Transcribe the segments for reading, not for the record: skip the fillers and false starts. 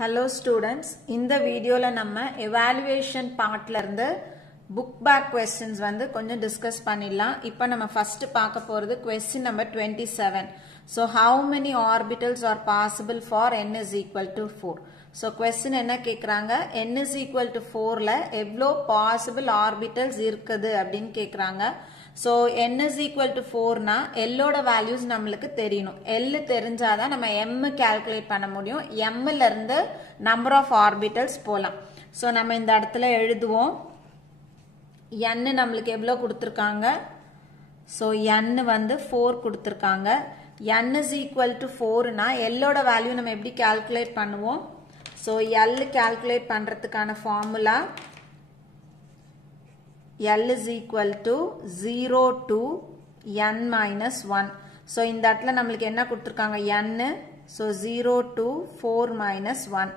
Hello students, இந்த வீடியோல நம்ம evaluation partல இருந்து book back questions வந்து கொஞ்சம் டிஸ்கஸ் பண்ணிடலாம். இப்போ நம்ம ஃபர்ஸ்ட் பார்க்க போறது question number 27. So how many orbitals are possible for n is equal to 4? So question என்ன கேக்குறாங்க, n is equal to 4ல எவ்வளோ possible orbitals இருக்குது அப்படின்னு கேக்குறாங்க. So n is equal to 4 na L ஓட values நம்மளுக்கு தெரியணும். L தெரிஞ்சாதான் நம்ம m calculate பண்ண முடியும். m ல இருந்து number of orbitals போலாம். So நம்ம இந்த இடத்துல எழுதுவோம். n நம்மளுக்கு எவ்வளோ கொடுத்திருக்காங்க? So n வந்து 4 கொடுத்திருக்காங்க. n is equal to 4 na L ஓட value நம்ம எப்படி calculate பண்ணுவோம்? So L calculate பண்றதுக்கான formula L is equal to 0 to n minus 1. So இந்த இடத்துல நம்மளுக்கு என்ன கொடுத்திருக்காங்க n. So 0 to 4 minus 1.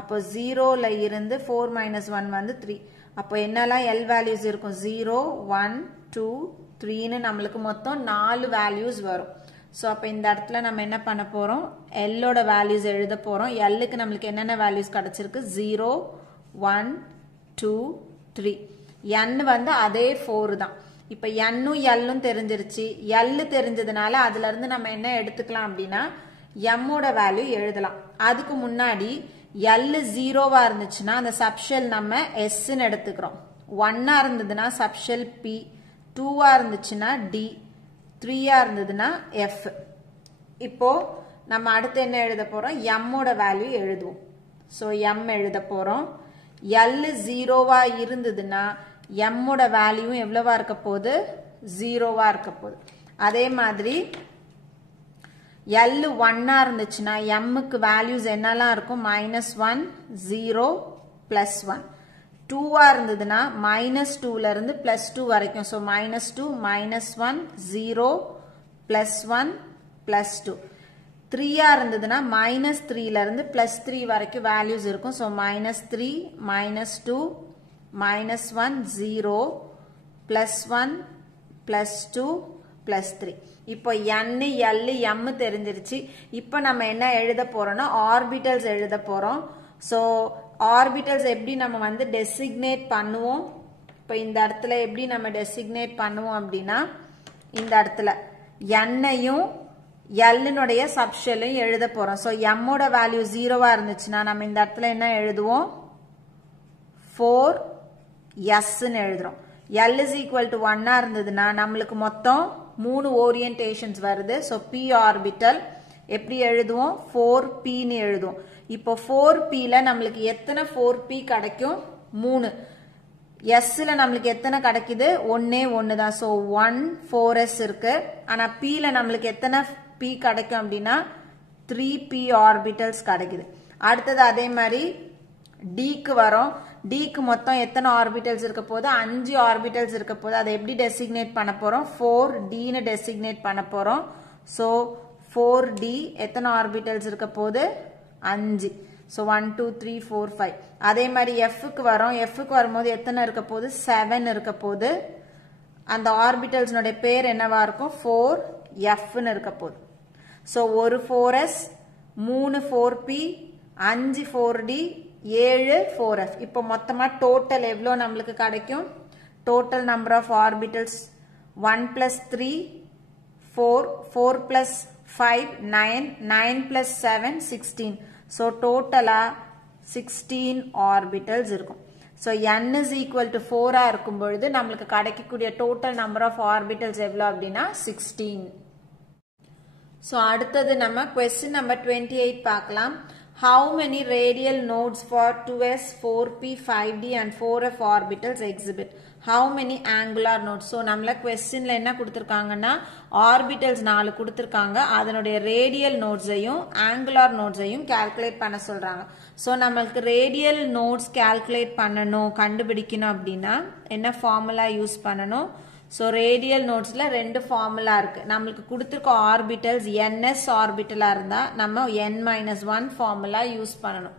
அப்போ 0 ல இருந்து 4 minus 1 வந்து 3. அப்போ என்னெல்லாம் L values இருக்கும்? 0, 1, 2, 3 னு நம்மளுக்கு மொத்தம் 4 values வரும். So அப்போ இந்த இடத்துல நம்ம என்ன பண்ண போறோம்? L ஓட values எழுத போறோம். L க்கு நம்மளுக்கு என்னென்ன values கிடைச்சிருக்கு? 0, 1, 2, 3. n வந்து அதே 4 தான். இப்ப n உம் l உம் தெரிஞ்சிருச்சு. l தெரிஞ்சதுனால அதுல இருந்து நம்ம என்ன எடுத்துக்கலாம் அப்படின்னா m ஓட வேல்யூ எழுதலாம். அதுக்கு முன்னாடி l 0வா இருந்துச்சுன்னா அந்த சப்ஷெல் நம்ம s ன்னு எடுத்துக்கிறோம். 1ஆ இருந்ததுன்னா சப்ஷெல் p, 2ஆ இருந்துச்சுன்னா d, 3ஆ இருந்ததுன்னா f. இப்போ நம்ம அடுத்து என்ன எழுத போறோம்? m ஓட வேல்யூ எழுதுவோம். சோ m எழுத போறோம். L 0வா இருந்ததுன்னா m ஓட வேல்யூ எவ்வளவா இருக்க போகுது? 0வா இருக்க போகுது. அதே மாதிரி L 1ஆ இருந்துச்சுன்னா m க்கு வேல்யூஸ் என்னெல்லாம் இருக்கும்? -1, 0, +1. 2ஆ இருந்ததுன்னா -2 ல இருந்து +2 வரைக்கும். ஸோ -2, -1, 0, +1, +2. 3ஆ இருந்ததுன்னா -3 ல இருந்து +3 வரைக்கும் வேல்யூஸ் இருக்கும். ஸோ -3, -2, -1, 0, +1, +2, +3. இப்போ n, l, m தெரிஞ்சிருச்சு. இப்போ நம்ம என்ன எழுத போறோம்னா ஆர்பிட்டல்ஸ் எழுத போறோம். ஸோ ஆர்பிட்டல்ஸ் எப்படி நம்ம வந்து டெசிக்னேட் பண்ணுவோம்? இப்போ இந்த இடத்துல எப்படி நம்ம டெசிக்னேட் பண்ணுவோம் அப்படின்னா இந்த இடத்துல n-ஐயும் L-னுடைய சப்ஷெல்லையும் எழுத போறோம். ஸோ m ஓட வேல்யூ 0வா இருந்துச்சுன்னா நம்ம இந்த இடத்துல என்ன எழுதுவோம்? 4s ன்னு எழுதுறோம். L is equal to 1ஆ இருந்ததுன்னா நம்மளுக்கு மொத்தம் 3 ஓரியன்டேஷன்ஸ் வருது. ஸோ p ஆர்பிட்டல் எப்படி எழுதுவோம்? 4p ன்னு எழுதுவோம். இப்போ 4p ல நம்மளுக்கு எத்தனை 4p கிடைக்கும்? 3. s ல நம்மளுக்கு எத்தனை கிடைக்குது? ஒன்னே ஒன்னு தான். ஸோ 1 4s இருக்கு. ஆனா p ல நம்மளுக்கு எத்தனை p கிடைக்கும் அப்படின்னா 3p ஆர்பிட்டல்ஸ் கிடைக்குது. அடுத்தது அதே மாதிரி d க்கு வரோம். d க்கு மொத்தம் எத்தனை ஆர்பிட்டல்ஸ் இருக்க போகுது? 5 ஆர்பிட்டல்ஸ் இருக்க போகுது. அதை எப்படி டெசிக்னேட் பண்ண போறோம்? 4d ன்னு டெசிக்னேட் பண்ண போறோம். ஸோ 4d எத்தனை ஆர்பிட்டல்ஸ் இருக்க போகுது? 5. ஸோ 1, 2, 3, 4, 5. அதே மாதிரி f க்கு வரோம். f க்கு வரும்போது எத்தனை இருக்க போகுது? 7 இருக்க போகுது. அந்த ஆர்பிட்டல்ஸ்னுடைய பேர் என்னவா இருக்கும்? 4f ன்னு இருக்க போகுது. ஸோ ஒரு 4s, 3 4p, 5 4d, 7 4f. இப்போ மொத்தமா டோட்டல் எவ்வளோ நம்மளுக்கு கிடைக்கும்? Total number of orbitals 1 + 3 4, 4 + 5 9, 9 + 7 16. So டோட்டலா 16 ஆர்பிட்டல்ஸ் இருக்கும். So n is equal to 4ஆ இருக்கும் பொழுது நம்மளுக்கு கிடைக்கக்கூடிய டோட்டல் நம்பர் ஆஃப் ஆர்பிட்டல்ஸ் எவ்வளோ அப்படின்னா 16. ஸோ அடுத்தது நம்ம question number 28 பார்க்கலாம். How many radial nodes for 2s, 4p, 5d and 4f orbitals exhibit? How many angular nodes? So நம்மள questionல என்ன கொடுத்திருக்காங்கன்னா orbitals 4 கொடுத்திருக்காங்க. அதனுடைய radial nodesஐயும் angular nodesஐயும் calculate பண்ண சொல்றாங்க. So நம்மளுக்கு radial nodes calculate பண்ணணும், கண்டுபிடிக்கணும் அப்படின்னா என்ன formula யூஸ் பண்ணணும்? So radial nodesல ரெண்டு formula இருக்கு. நம்மளுக்கு கொடுத்திருக்க orbitals ns orbitala இருந்தா நம்ம n-1 formula யூஸ் பண்ணணும்.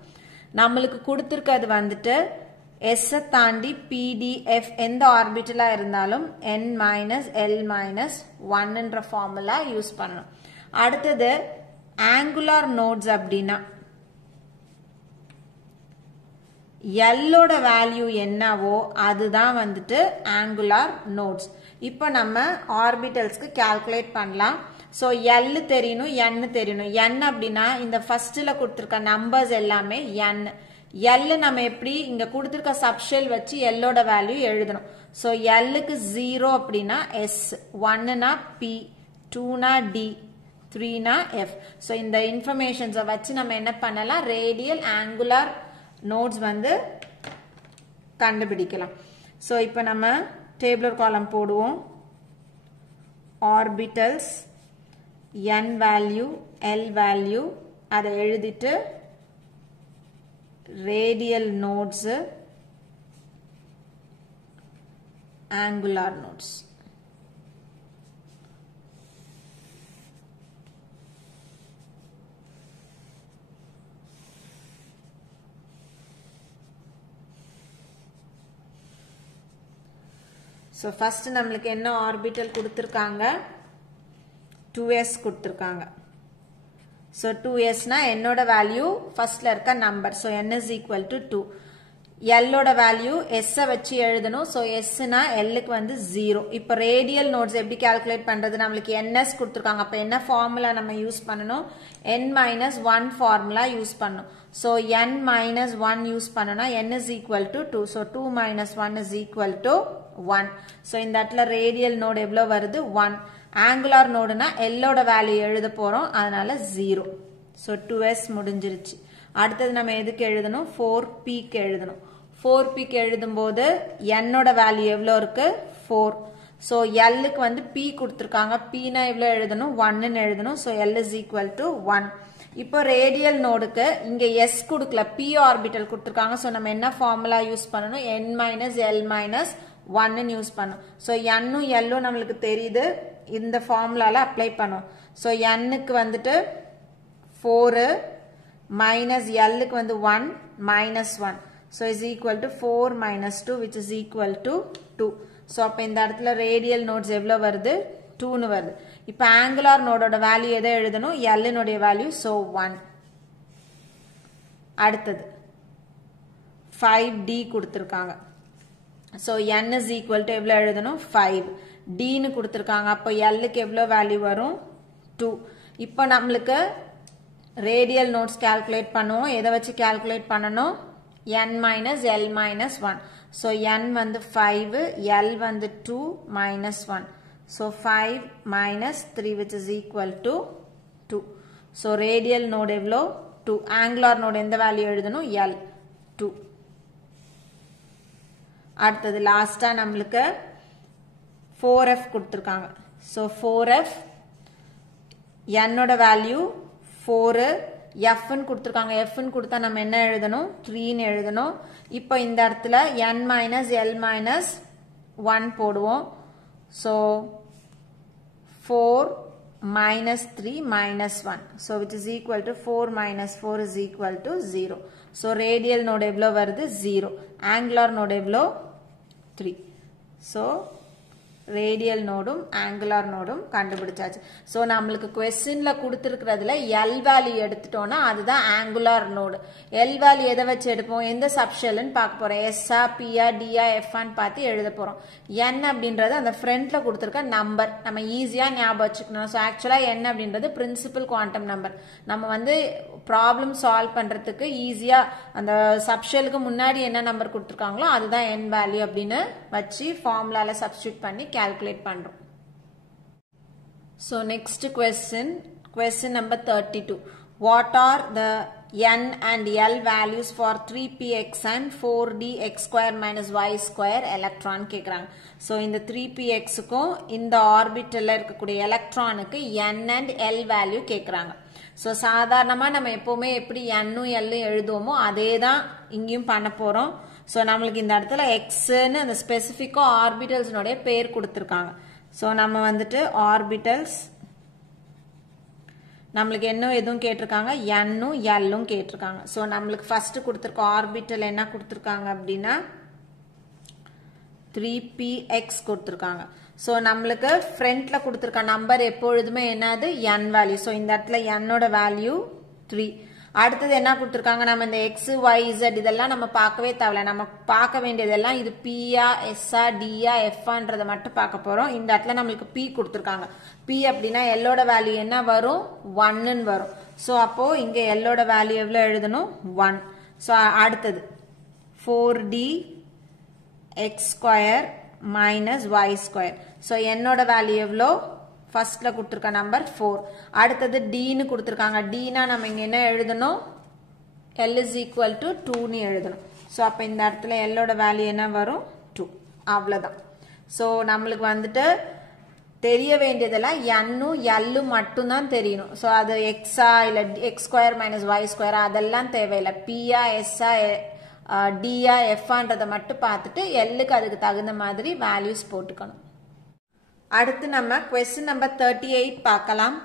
நம்மளுக்கு கொடுத்திருக்கிறது வந்துட்டு s தாண்டி pdf எந்த ஆர்பிட்டலா இருந்தாலும் n-l-1 என்ற formula யூஸ் பண்ணணும். அடுத்தது angular nodes அப்படின்னா Lோட வேல்யூ என்னவோ அதுதான் வந்துட்டு ஆங்குலார் நோட்ஸ். இப்போ நம்ம ஆர்பிட்டல்ஸ்க்கு கால்குலேட் பண்ணலாம். ஸோ L தெரியணும், N தெரியணும். N அப்படின்னா இந்த ஃபர்ஸ்ட்ல கொடுத்துருக்க நம்பர்ஸ் எல்லாமே N. L நம்ம எப்படி இங்க கொடுத்துருக்க சப்ஷெல் வச்சு Lோட வேல்யூ எழுதணும். ஸோ Lக்கு 0 அப்படின்னா S, 1னா P, 2னா D, 3னா F. So இந்த இன்ஃபர்மேஷன்ஸை வச்சு நம்ம என்ன பண்ணலாம், ரேடியல் ஆங்குலார் நோட்ஸ் வந்து கண்டுபிடிக்கலாம். ஸோ இப்போ நம்ம டேபிளர் காலம் போடுவோம். Orbitals n value l value அதை எழுதிட்டு radial notes angular notes. So first நம்மளுக்கு என்ன ஆர்பிட்டல் கொடுத்திருக்காங்க, 2s கொடுத்திருக்காங்க. So 2s னா என்னோட வேல்யூ ஃபர்ஸ்ட்ல இருக்க number. So n is equal to 2. L ஓட வேல்யூ s வச்சு எழுதணும். So s னா L க்கு வந்து 0. இப்போ ரேடியல் நோட்ஸ் எப்படி கால்குலேட் பண்றது, நம்மளுக்கு ns கொடுத்திருக்காங்க. அப்ப என்ன ஃபார்முலா நம்ம யூஸ் பண்ணனும், n-1 ஃபார்முலா யூஸ் பண்ணனும். So n-1 யூஸ் பண்ணனா n is equal to 2. So 2 minus 1 is equal to 1. So இந்த இடத்துல ரேடியல் நோட் எவ்வளவு வருது, 1. ஆங்குலார் நோடுனா L ஓட வேல்யூ எழுத போறோம், அதனால 0. So 2s முடிஞ்சிருச்சு. அடுத்தது நம்ம எதுக்கு எழுதணும், 4p க்கு எழுதணும். 4p க்கு எழுதும்போது n ஓட வேல்யூ எவ்வளவு இருக்கு, 4. So L க்கு வந்து p கொடுத்திருக்காங்க. p னா எவ்வளவு எழுதணும், 1 ன்னு எழுதணும். So L is equal to 1. இப்போ ரேடியல் நோடுக்கு இங்க s கொடுக்கல, p ஆர்பிட்டல் கொடுத்திருக்காங்க. So நம்ம என்ன ஃபார்முலா யூஸ் பண்ணனும், n-l-1 ன்னு யூஸ் பண்ணனும். So n உம் l உம் நமக்கு தெரியுது, இந்த ஃபார்முலால அப்ளை பண்ணும். So n க்கு வந்துட்டு 4 minus L க்கு வந்து 1 minus 1. So is equal to 4 minus 2 which is equal to 2. So அப்ப இந்த இடத்துல ரேடியல் நோட்ஸ் எவ்வளவு வருது, 2 ன்னு வருது. இப்போ ஆங்குலார் நோடோட வேல்யூ எதை எழுதணும், L னுடைய வேல்யூ. So 1. அடுத்தது 5D கொடுத்திருக்காங்க. So n is equal to எவ்வளவு எழுதணும், 5. D ன்னு கொடுத்திருக்காங்க. அப்போ L க்கு எவ்வளவு வேல்யூ வரும், 2. இப்போ நம்மளுக்கு ரேடியல் நோட்ஸ் கால்குலேட் பண்ணுவோம். எதை வச்சு கால்குலேட் பண்ணணும், n minus l minus 1. So n வந்து 5, l வந்து 2 minus 1. So 5 minus 3 which is equal to 2. So radial node எவ்வளோ, 2. angular node எந்த வேல்யூ எழுதணும், l, 2. அடுத்தது லாஸ்டா நம்மளுக்கு 4f கொடுத்திருக்காங்க. So 4f n ஓட வேல்யூ 4, f ன்னு கொடுத்திருக்காங்க. f ன்னு கொடுத்தா நம்ம என்ன எழுதணும், 3 ன்னு எழுதணும். இப்போ இந்த இடத்துல n minus l minus 1 போடுவோம். So 4 minus 3 minus 1. So which is equal to 4 minus 4 is equal to 0. So radial node எவ்வளோ வருது, 0. angular node எவ்வளோ, 3. So ரேடியல் நோடும் ஆங்குலார் நோடும் கண்டுபிடிச்சாச்சு. ஸோ நம்மளுக்கு கொஸ்டின்ல கொடுத்துருக்கிறதுல எல் வேல்யூ எடுத்துட்டோம்னா அதுதான் ஆங்குலார் நோடு. எல் வேல்யூ எதை வச்சு எடுப்போம், எந்த சப்ஷெல்னு பார்க்க போறோம், எஸ்ஆ, பிஆ, டிஆ, எஃப்ஆன்னு பார்த்து எழுத போறோம். என் அப்படின்றது அந்த ஃப்ரண்ட்ல கொடுத்துருக்க நம்பர், நம்ம ஈஸியா ஞாபகம் வச்சுக்கணும். ஸோ ஆக்சுவலா என் அப்படின்றது பிரின்சிபல் குவாண்டம் நம்பர். நம்ம வந்து ப்ராப்ளம் சால்வ் பண்றதுக்கு ஈஸியா அந்த சப்ஷெலுக்கு முன்னாடி என்ன நம்பர் கொடுத்துருக்காங்களோ அதுதான் என் வேல்யூ அப்படின்னு வச்சு ஃபார்முலால சப்ஸ்டிட்யூட் பண்ணி calculate பண்றோம். So next question number 32. What are the n and l values for 3px and 4dx square minus y square electron கேக்குறாங்க. So இந்த 3px க்கும் இந்த ஆர்பிட்டல்ல இருக்கக்கூடிய எலக்ட்ரானுக்கு n and l வேல்யூ கேக்குறாங்க. So சாதாரணமா நம்ம எப்பவுமே எப்படி n உம் l எழுதுவோமோ அதே தான் இங்கேயும் பண்ண போறோம். So நம்மளுக்கு இந்த இடத்துல x ன்னு அந்த ஸ்பெசிஃபிக்கா ஆர்பிட்டல்ஸ்னுடைய பேர் கொடுத்திருக்காங்க. So நம்ம வந்துட்டு ஆர்பிட்டல்ஸ் நம்மளுக்கு என்ன எதுவும் கேட்டிருக்காங்க, n உம் l உம் கேட்டிருக்காங்க. So நம்மளுக்கு ஃபர்ஸ்ட் கொடுத்திருக்க ஆர்பிட்டல் என்ன கொடுத்திருக்காங்க அப்படின்னா 3px கொடுத்திருக்காங்க. So நம்மளுக்கு ஃப்ரண்ட்ல கொடுத்திருக்க நம்பர் எப்பொழுதுமே என்னது n வேல்யூ. So இந்த இடத்துல n ஓட வேல்யூ 3. அடுத்தது என்ன கொடுத்திருக்காங்க, நம்ம இந்த x y z இதெல்லாம் நம்ம பார்க்கவே தேவையில்ல. நம்ம பார்க்க வேண்டியதெல்லாம் இது p ஆ s ஆ d ஆ f ஆன்றத மட்டும் பார்க்க போறோம். இந்த இடத்துல நம்மளுக்கு p கொடுத்திருக்காங்க. p அப்படின்னா l ஓட வேல்யூ என்ன வரும், 1 ன்னு வரும். சோ அப்போ இங்க l ஓட வேல்யூ எவ்வளவு எழுதணும், 1. சோ அடுத்தது 4d x square minus y square. So n ஓட வேல்யூ எவ்வளோ, ஃபர்ஸ்ட்ல கொடுத்திருக்க நம்பர் 4. அடுத்தது d ன்னு கொடுத்திருக்காங்க. d னா நம்ம இங்க என்ன எழுதணும், l is equal to 2 ன்னு எழுதணும். சோ அப்ப இந்த இடத்துல l ஓட வேல்யூ என்ன வரும், 2. அவ்வளவுதான். சோ நம்மளுக்கு வந்துட்டு தெரிய வேண்டியதெல்லாம் n-ம் l-ம் மட்டும் தான் தெரியணும். சோ அது x ஆ இல்ல x square minus y square அதெல்லாம் தேவையில்லை. p ஆ s ஆ d ஆ f ஆன்றத மட்டும் பார்த்துட்டு l-க்கு அதுக்கு தகுந்த மாதிரி வேல்யூஸ் போட்டுக்கணும். அடுத்து நம்ம question number 38 பார்க்கலாம்.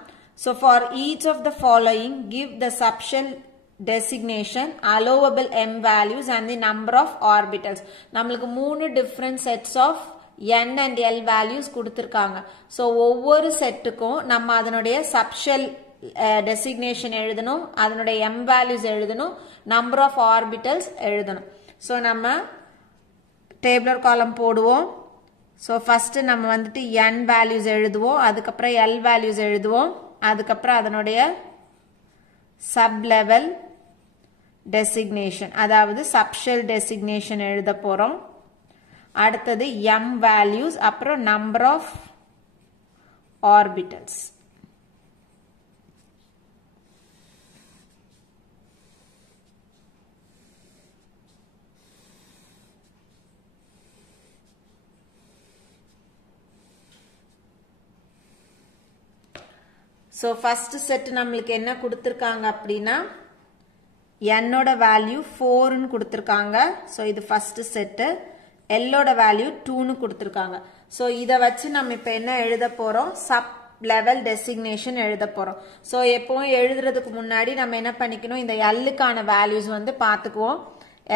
So for each of the following give the subshell designation, allowable m values and the number of orbitals. நம்மளுக்கு 3 different sets of n and l values கொடுத்திருக்காங்க. So ஒவ்வொரு செட்டுக்கும் நம்ம அதனுடைய subshell designation எழுதணும், அதனுடைய m values எழுதணும், number of orbitals எழுதணும். So நம்ம tabular column போடுவோம். So first நம்ம வந்துட்டு n values எழுதுவோம், அதுக்கப்புறம் l values எழுதுவோம், அதுக்கப்புறம் அதனுடைய sub level designation அதாவது subshell designation எழுத போறோம். அடுத்தது m values, அப்புறம் number of orbitals. So first set நம்மளுக்கு என்ன கொடுத்திருக்காங்க அப்படின்னா n ஓட வேல்யூ 4 ன்னு கொடுத்திருக்காங்க. So இது first set. l ஓட வேல்யூ 2 ன்னு கொடுத்திருக்காங்க. So இத வச்சு நம்ம இப்ப என்ன எழுத போறோம், sub level designation எழுத போறோம். So எப்பவும் எழுதுறதுக்கு முன்னாடி நம்ம என்ன பண்ணிக்கணும், இந்த l க்கான வேல்யூஸ் வந்து பார்த்துக்குவோம்.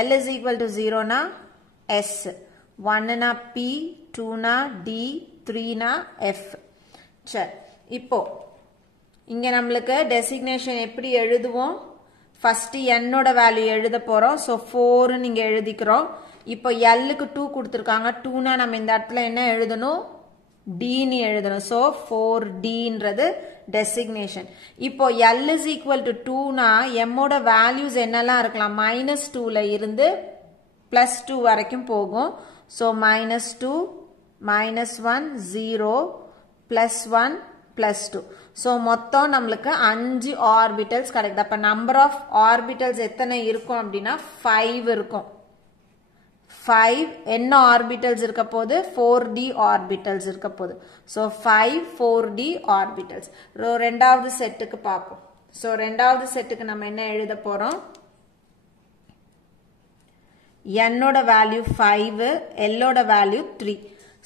l is equal to 0 னா s, 1 னா p, 2 னா d, 3 னா f. சரி, இப்போ இங்க நம்மளுக்கு டெசிக்னேஷன் எப்படி எழுதுவோம், ஃபர்ஸ்ட் n ஓட வேல்யூ எழுத போறோம். சோ 4 ன்னு இங்க எழுதிக்கிறோம். இப்போ l க்கு 2 கொடுத்திருக்காங்க. 2 னா நம்ம இந்த இடத்துல என்ன எழுதணும், d ன்னு எழுதணும். சோ 4d ன்றது டெசிக்னேஷன். இப்போ l is equal to 2 னா m ஓட வேல்யூஸ் என்னெல்லாம் இருக்கலாம், -2 ல இருந்து +2 வரைக்கும் போகும். சோ -2 -1 0 +1 +2. So மொத்தம் நம்மளுக்கு 5 orbitals கிடைக்குது. அப்ப number of orbitals எத்தனை இருக்கும் அப்படின்னா 5 இருக்கும். 5 என்ன orbitals இருக்க போது, 4d orbitals இருக்க போது. So 5 4d orbitals. ரெண்டாவது செட்டுக்கு பார்ப்போம். So ரெண்டாவது செட்டுக்கு நம்ம என்ன எழுத போறோம், n ஓட வேல்யூ 5, l ஓட வேல்யூ 3.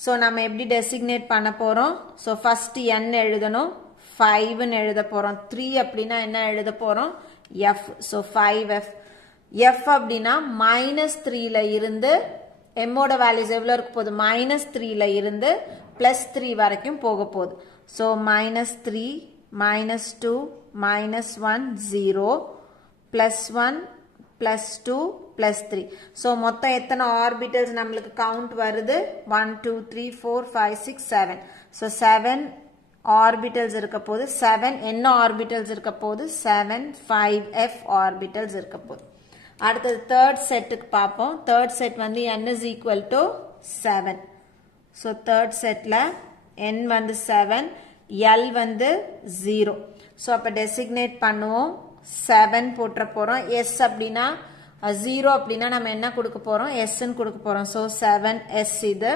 So நம்ம எப்படி டெசிக்னேட் பண்ண போறோம், so first n எழுதணும், 5 ன்னு எழுத போறோம். 3 அப்படின்னா என்ன எழுத போறோம், f. so 5f. f அப்படின்னா -3 ல இருந்து m ஓட வேல்யூஸ் எவ்வளவு இருக்க போகுது, -3 ல இருந்து +3 வரைக்கும் போக போகுது. so -3 -2 -1 0 +1 +2 +3. so மொத்தம் எத்தனை ஆர்பிட்டல்ஸ் நம்மளுக்கு கவுண்ட் வருது, 1 2 3 4 5 6 7. so 7 ஆர்பிட்டல்ஸ் இருக்க போது. 7 என்ன ஆர்பிட்டல்ஸ் இருக்க போது, 7 5f ஆர்பிட்டல்ஸ் இருக்க போது. அடுத்தது தேர்ட் செட்டுக்கு பார்ப்போம். தேர்ட் செட் வந்து n is equal to 7. so third செட்ல n வந்து 7, l வந்து 0. so அப்ப டெசிக்னேட் பண்ணுவோம், 7 போட்டுற போறோம். s அப்படின்னா 0 அப்படின்னா நம்ம என்ன கொடுக்க போறோம், s ன்னு கொடுக்க போறோம். so 7s இது.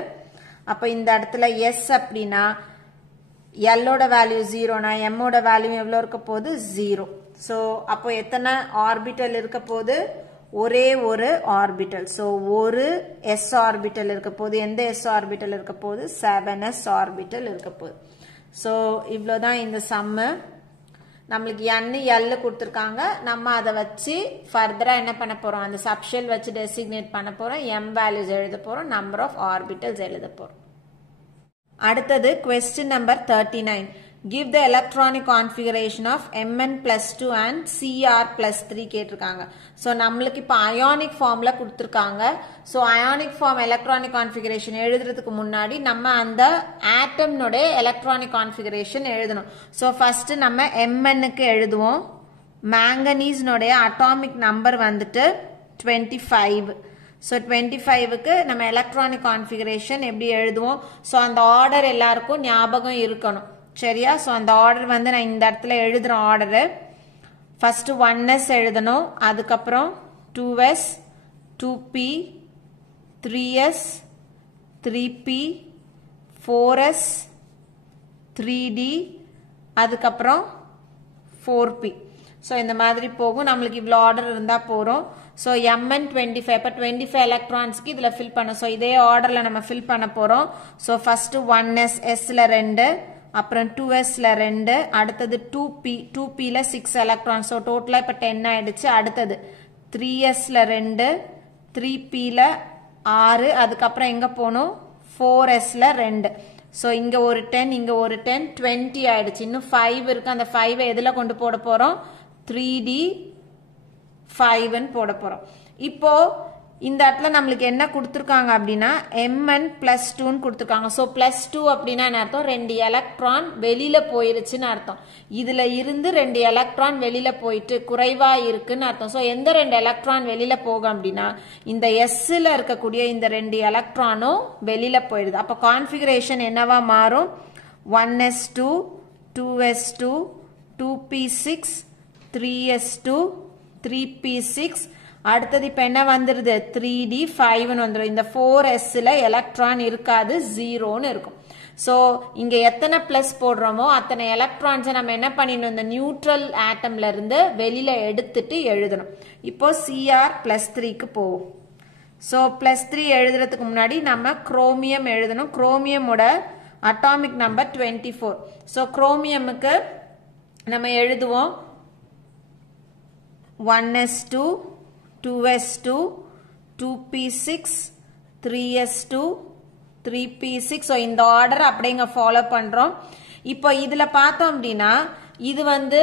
அப்ப இந்த இடத்துல s அப்படின்னா l ஓட வேல்யூ 0 னா m ஓட வேல்யூ எவ்வளவு இருக்க போகுது, 0. so அப்போ எத்தனை ஆர்பிட்டல் இருக்க போகுது, ஒரே ஒரு ஆர்பிட்டல். so ஒரு s ஆர்பிட்டல் இருக்க போகுது. எந்த s ஆர்பிட்டல் இருக்க போகுது, 7s ஆர்பிட்டல் இருக்க போகுது. so இவ்வளவுதான் இந்த சம்மு. நம்மளுக்கு n l கொடுத்திருக்காங்க. நம்ம அதை வச்சு ஃபர்தரா என்ன பண்ண போறோம், அந்த சப்ஷெல் வச்சு டெசிக்னேட் பண்ண போறோம், m வேல்யூஸ் எழுத போறோம், நம்பர் ஆஃப் ஆர்பிட்டல்ஸ் எழுத போறோம். அடுத்தது question number 39. Give the electronic configuration of Mn plus 2 and Cr plus 3 கேட்டிருக்காங்க. So நம்மளுக்கு இப்போ ionic formல கொடுத்திருக்காங்க. So ionic form electronic configuration எழுதுறதுக்கு முன்னாடி நம்ம அந்த atom நோட electronic configuration எழுதணும். So first நம்ம Mn க்கு எழுதுவோம். manganese நோட atomic number வந்துட்டு 25. So 25 க்கு நம்ம electronic configuration எப்படி எழுதுவோம்? So அந்த order எல்லாருக்கும் ஞாபகம் இருக்கணும். சரியா? So அந்த ஆர்டர் வந்து நான் இந்த இடத்துல எழுதுறேன் ஆர்டர். ஃபர்ஸ்ட் 1s எழுதணும், அதுக்கப்புறம் 2s, 2p, 3s, 3p, 4s, 3d, அதுக்கப்புறம் 4p. ஸோ இந்த மாதிரி போகும். நம்மளுக்கு இவ்வளோ ஆர்டர் இருந்தால் போகிறோம். ஸோ Mn 25, இப்போ 25 எலக்ட்ரான்ஸ்க்கு இதில் ஃபில் பண்ண. ஸோ இதே ஆர்டரில் நம்ம ஃபில் பண்ண போகிறோம். ஸோ ஃபர்ஸ்ட் 1s, sல 2, அப்புறம் 2sல 2, அடுத்தது 2p, 2pல 6 எலக்ட்ரான். ஸோ டோட்டலாக இப்போ 10 ஆயிடுச்சு. அடுத்தது 3sல 2, 3pல 6, அதுக்கப்புறம் எங்கே போகணும்? 4sல 2. ஸோ இங்கே ஒரு 10, இங்கே ஒரு 10, 20 ஆயிடுச்சு. இன்னும் 5 இருக்கு. அந்த 5 எதில் கொண்டு போட போகிறோம்? 3d 5ன்னு போட போகிறோம். இப்போ இந்த இடத்துல நம்மளுக்கு என்ன கொடுத்துருக்காங்க அப்படின்னா Mn plus 2ன்னு கொடுத்துருக்காங்க. ஸோ plus 2 அப்படின்னா என்ன அர்த்தம்? 2 எலக்ட்ரான் வெளியில போயிருச்சுன்னு அர்த்தம். இதுல இருந்து 2 எலக்ட்ரான் வெளியில போயிட்டு குறைவா இருக்குன்னு அர்த்தம். ஸோ எந்த 2 எலக்ட்ரான் வெளியில போகும் அப்படின்னா இந்த எஸ்ல இருக்கக்கூடிய இந்த 2 எலக்ட்ரானும் வெளியில போயிடுது. அப்போ கான்ஃபிகரேஷன் என்னவா மாறும்? 1s2, 2s2, 2p6, 3s2, 3p6. அடுத்தது இப்போ என்ன வந்துருது? 3d 5ன்னு வந்துடும். இந்த 4sல எலக்ட்ரான் இருக்காது, 0ன்னு இருக்கும். ஸோ இங்கே எத்தனை பிளஸ் போடுறோமோ அத்தனை எலக்ட்ரான்ஸை நம்ம என்ன பண்ணிடணும்? இந்த நியூட்ரல் ஆட்டம்ல இருந்து வெளியில எடுத்துட்டு எழுதணும். இப்போ Cr plus 3க்கு போவோம். ஸோ plus 3 எழுதுறதுக்கு முன்னாடி நம்ம குரோமியம் எழுதணும். குரோமியமோட அட்டாமிக் நம்பர் 24. ஸோ குரோமியமுக்கு நம்ம எழுதுவோம் 1s2, 2s2, 2p6, 3s2, 3p6. So இந்த ஆர்டர் அப்படிங்க ஃபாலோ பண்றோம். இப்போ இதுல பார்த்தோம் அப்படின்னா இது வந்து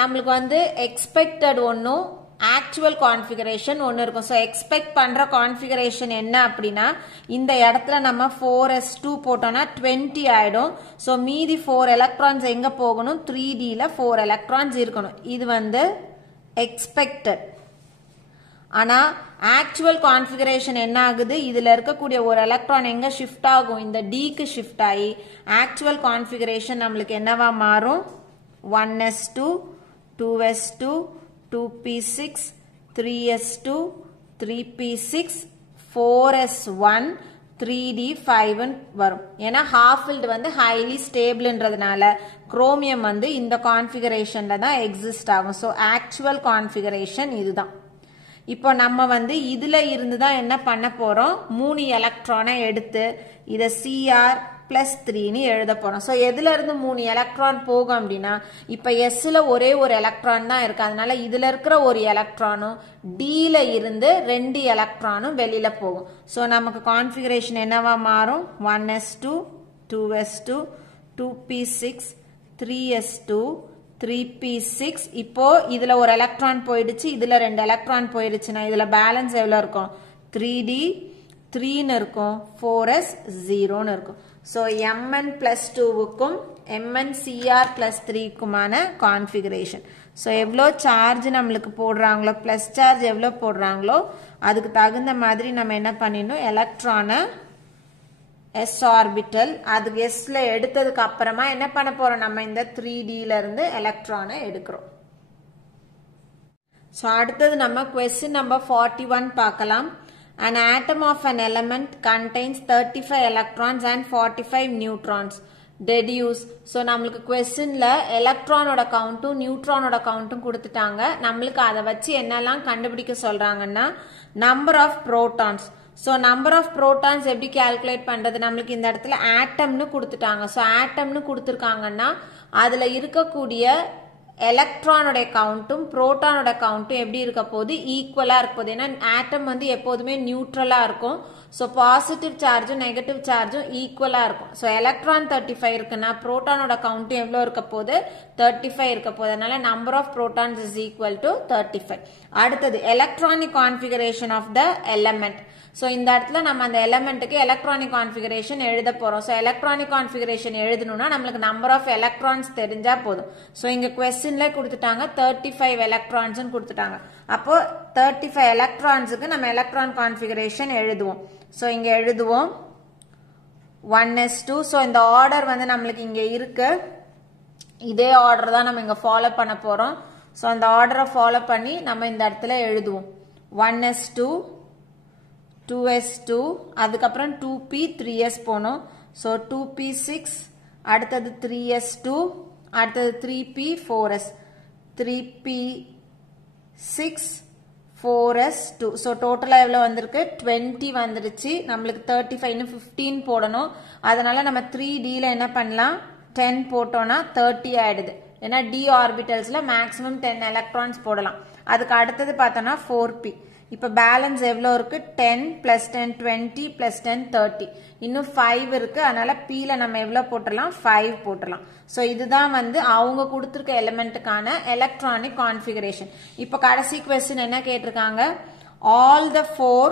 நம்மளுக்கு வந்து எக்ஸ்பெக்டட் ஒன்னும் ஆக்சுவல் கான்ஃபிகரேஷன் ஒன்னு இருக்கும். ஸோ எக்ஸ்பெக்ட் பண்ற கான்ஃபிகரேஷன் என்ன அப்படின்னா இந்த இடத்துல நம்ம 4s2 போட்டோம்னா 20 ஆயிடும். ஸோ மீதி 4 எலக்ட்ரான்ஸ் எங்க போகணும்? 3dல 4 எலக்ட்ரான்ஸ் இருக்கணும். இது வந்து எக்ஸ்பெக்டட். ஆனா ஆக்சுவல் கான்ஃபிகரேஷன் என்ன ஆகுது? இதுல இருக்கக்கூடிய ஒரு எலக்ட்ரான் எங்க ஷிஃப்ட் ஆகும்? இந்த டிக்கு ஷிஃப்ட் ஆகி ஆக்சுவல் கான்ஃபிகரேஷன் நம்மளுக்கு என்னவா மாறும்? 1s2, 2s2, 2p6, 3s2, 3p6, 4s1, 3d 5 வரும். ஏன்னா half filled வந்து highly stableன்றதுனால குரோமியம் வந்து இந்த கான்ஃபிகரேஷன்ல தான் எக்ஸிஸ்ட் ஆகும். ஸோ ஆக்சுவல் கான்ஃபிகரேஷன் இதுதான். இப்போ நம்ம வந்து இதுல இருந்து தான் என்ன பண்ண போறோம்? 3 எலக்ட்ரானை எடுத்து இதை Cr plus 3ன்னு எழுத போறோம். ஸோ எதுல இருந்து 3 எலக்ட்ரான் போகும் அப்படின்னா இப்ப எஸ்ல ஒரே ஒரு எலக்ட்ரான் தான் இருக்கு. அதனால இதுல இருக்கிற ஒரு எலக்ட்ரானும் டில இருந்து 2 எலக்ட்ரானும் வெளியில போகும். ஸோ நமக்கு கான்ஃபிகரேஷன் என்னவா மாறும்? 1s2, 2s2, 2p6, 3s2, 3p6. இப்போ இதுல ஒரு எலக்ட்ரான் போயிடுச்சு, இதுல 2 எலக்ட்ரான் போயிடுச்சுன்னா இதுல பேலன்ஸ் எவ்வளவு இருக்கும்? 3d 3ன்னு இருக்கும், 4s 0ன்னு இருக்கும். ஸோ Mn plus 2க்கும் Mn Cr plus 3க்குமான கான்ஃபிகரேஷன். ஸோ எவ்வளோ சார்ஜ் நம்மளுக்கு போடுறாங்களோ, பிளஸ் சார்ஜ் எவ்வளோ போடுறாங்களோ அதுக்கு தகுந்த மாதிரி நம்ம என்ன பண்ணிடணும்? எலக்ட்ரானை s ஆர்பிட்டல் அதுக்கு sல எடுத்ததுக்கு அப்புறமா என்ன பண்ண போறோம்? நம்ம இந்த 3dல இருந்து எலக்ட்ரானை எடுக்கிறோம். ஸோ அடுத்தது நம்ம question number 41 பார்க்கலாம். An atom of an element contains 35 electrons and 45 neutrons. Deduce. So நம்மளுக்கு questionல எலக்ட்ரானோட கவுண்ட்டும் நியூட்ரானோட கவுண்ட்டும் கொடுத்துட்டாங்க. நம்மளுக்கு அதை வச்சு என்னெல்லாம் கண்டுபிடிக்க சொல்றாங்கன்னா number of protons. So number of protons எப்படி கால்குலேட் பண்றது? நம்மளுக்கு இந்த இடத்துல ஆட்டம்னு கொடுத்துட்டாங்க. ஸோ ஆட்டம்னு கொடுத்துருக்காங்கன்னா அதுல இருக்கக்கூடிய எலக்ட்ரானோட கவுண்ட்டும் புரோட்டானோட கவுண்ட்டும் எப்படி இருக்க போகுது ஈக்குவலா இருக்க போகுது. ஏன்னா ஆட்டம் வந்து எப்போதுமே நியூட்ரலா இருக்கும். ஸோ பாசிட்டிவ் சார்ஜும் நெகட்டிவ் சார்ஜும் ஈக்குவலா இருக்கும். ஸோ எலக்ட்ரான் 35 இருக்குன்னா புரோட்டானோட கவுண்ட்டும் எவ்வளோ இருக்க போகுது 35 இருக்க போகுது. அதனால number of protons is equal to 35. அடுத்தது electronic configuration of the element. So இந்த இடத்துல நம்ம அந்த எலமெண்ட்டுக்கு எலக்ட்ரானிக் கான்ஃபிகரேஷன் எழுத போறோம். ஸோ எலக்ட்ரானிக் கான்ஃபிகரேஷன் எழுதணும்னா நம்மளுக்கு நம்பர் ஆஃப் எலக்ட்ரான்ஸ் தெரிஞ்சா போதும். ஸோ இங்க கொஸ்டின்ல கொடுத்துட்டாங்க 35 எலக்ட்ரான்ஸ் கொடுத்துட்டாங்க. அப்போ 35 எலக்ட்ரான்ஸுக்கு நம்ம எலக்ட்ரான் கான்ஃபிகரேஷன் எழுதுவோம். ஸோ இங்க எழுதுவோம் 1s2. ஸோ இந்த ஆர்டர் வந்து நம்மளுக்கு இங்க இருக்கு. இதே ஆர்டர் தான் நம்ம இங்க ஃபாலோ பண்ண போறோம். ஸோ அந்த ஆர்டரை ஃபாலோ பண்ணி நம்ம இந்த இடத்துல எழுதுவோம் 1s2 2s2 அதுக்கப்புறம் 2p 3s போனோம். ஸோ 2p6 அடுத்தது 3s2 அடுத்தது 3p 4s 3p6 4s2. So டோட்டலா எவ்வளவு வந்திருக்கு 20 வந்துருச்சு. நம்மளுக்கு 35 இன்னும் 15 போடணும். அதனால நம்ம 3dல என்ன பண்ணலாம் 10 போட்டோம்னா 30 ஆயிடுது. ஏன்னா d ஆர்பிட்டல்ஸ்ல மேக்ஸிமம் 10 எலக்ட்ரான்ஸ் போடலாம். அதுக்கு அடுத்தது பார்த்தோம்னா 4p. இப்ப பேலன்ஸ் எவ்வளவு இருக்கு 10 பிளஸ் 10 20 பிளஸ் 10 30. இன்னும் 5 இருக்கு. அதனால p ல நம்ம எவ்வளவு போட்டுடலாம் 5 போட்டுடலாம். சோ இதுதான் வந்து அவங்க கொடுத்திருக்க எலிமெண்ட்டுக்கான எலக்ட்ரானிக் கான்ஃபிகரேஷன். இப்ப கடைசி क्वेश्चन என்ன கேட்டிருக்காங்க all the 4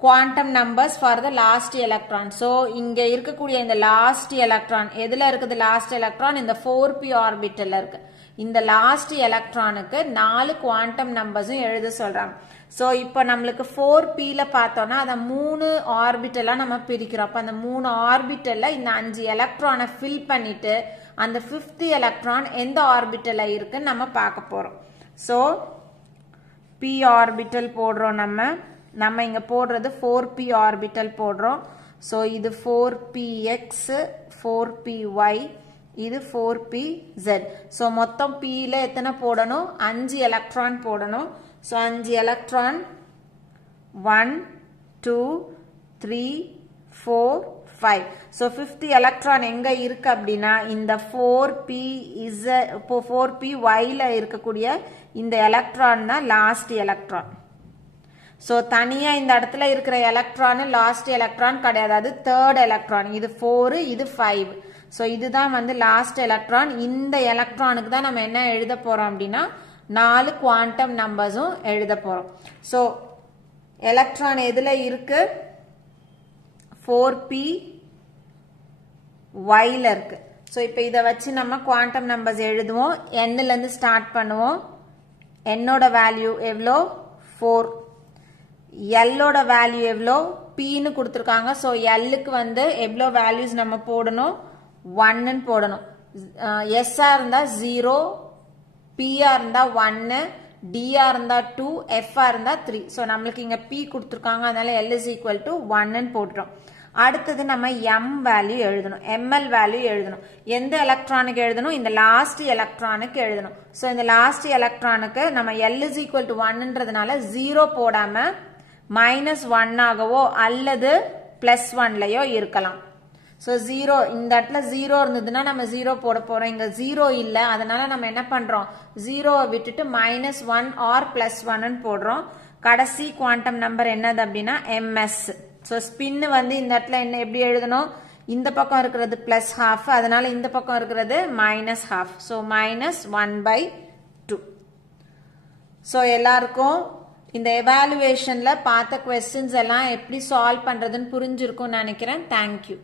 quantum numbers for the last electron. So இங்க இருக்கக்கூடிய இந்த லாஸ்ட் எலக்ட்ரான் எதுல இருக்குது லாஸ்ட் எலக்ட்ரான் இந்த 4p ஆர்பிட்டல்ல இருக்கு. இந்த லாஸ்ட் எலக்ட்ரானுக்கு 4 குவாண்டம் நம்பர்ஸும் எழுத சொல்றாங்க. சோ இப்போ நம்மளுக்கு 4p ல பார்த்தோம்னா அத 3 ஆர்பிட்டலா நம்ம பிரிக்கிறோம். அப்ப அந்த 3 ஆர்பிட்டல்ல இந்த 5 எலக்ட்ரானை ஃபில் பண்ணிட்டு அந்த 5th எலக்ட்ரான் எந்த ஆர்பிட்டல்ல இருக்குன்னு நம்ம பார்க்க போறோம். சோ p ஆர்பிட்டல் போடுறோம். நம்ம இங்க போடுறது 4p ஆர்பிட்டல் போடுறோம். சோ இது 4px 4py இது 4pz. சோ மொத்தம் p ல எத்தனை போடணும் 5 எலக்ட்ரான் போடணும். So 5 electron 1 2 3 4 5. So 5th electron எங்க இருக்கு அப்படின்னா இந்த 4py ல இருக்கக்கூடிய இந்த எலக்ட்ரான் தான் லாஸ்ட் எலக்ட்ரான். சோ தனியா இந்த இடத்துல இருக்கிற எலக்ட்ரான் லாஸ்ட் எலக்ட்ரான் கிடையாது. அது தேர்ட் எலக்ட்ரான். இது 4 இது 5. சோ இதுதான் வந்து லாஸ்ட் எலக்ட்ரான். இந்த எலக்ட்ரானுக்கு தான் நம்ம என்ன எழுத போறோம் அப்படின்னா 4 குவாண்டம் நம்பர்ஸும் எழுத போறோம். சோ எலக்ட்ரான் எதுல இருக்கு 4p y ல இருக்கு. சோ இப்போ இத வச்சு நம்ம குவாண்டம் நம்பர்ஸ் எழுதுவோம். n ல இருந்து ஸ்டார்ட் பண்ணுவோம். n ஓட வேல்யூ எவ்வளோ 4. l ஓட வேல்யூ எவ்வளோ p ன்னு கொடுத்திருக்காங்க. சோ l க்கு வந்து எவ்வளோ வேல்யூஸ் நம்ம போடணும் 1 ன்னு போடணும். s ஆ இருந்தா 0, p ஆ இருந்தா 1, d ஆ இருந்தா 2, f ஆ இருந்தா 3. சோ நம்மளுக்கு இங்க p கொடுத்திருக்காங்க. அதனால l is equal to 1 ன்னு போட்டுறோம். அடுத்தது நம்ம m வேல்யூ எழுதணும். ml வேல்யூ எழுதணும். எந்த எலக்ட்ரானுக்கு எழுதணும் இந்த லாஸ்ட் எலக்ட்ரானுக்கு எழுதணும். சோ இந்த லாஸ்ட் எலக்ட்ரானுக்கு நம்ம l is equal to 1ன்றதுனால 0 போடாம -1 ஆகவோ அல்லது +1லயோ இருக்கலாம். சோ 0 இந்த இடத்துல 0 இருந்ததுன்னா நம்ம 0 போட போறோம். இங்க 0 இல்ல. அதனால நம்ம என்ன பண்றோம் 0 விட்டுட்டு -1 ஆர் +1 ன்னு போடுறோம். கடைசி குவாண்டம் நம்பர் என்னது அப்படின்னா ms. சோ ஸ்பின் வந்து இந்த இடத்துல என்ன எப்படி எழுதணும் இந்த பக்கம் இருக்கிறது +½ அதனால இந்த பக்கம் இருக்கிறது -½ சோ -1/2. சோ எல்லாருக்கும் இந்த எவாலுவேஷன்ல பார்த்த क्वेश्चंस எல்லாம் எப்படி சால்வ் பண்றதுன்னு புரிஞ்சிருக்கும்னு நினைக்கிறேன். தேங்க்யூ.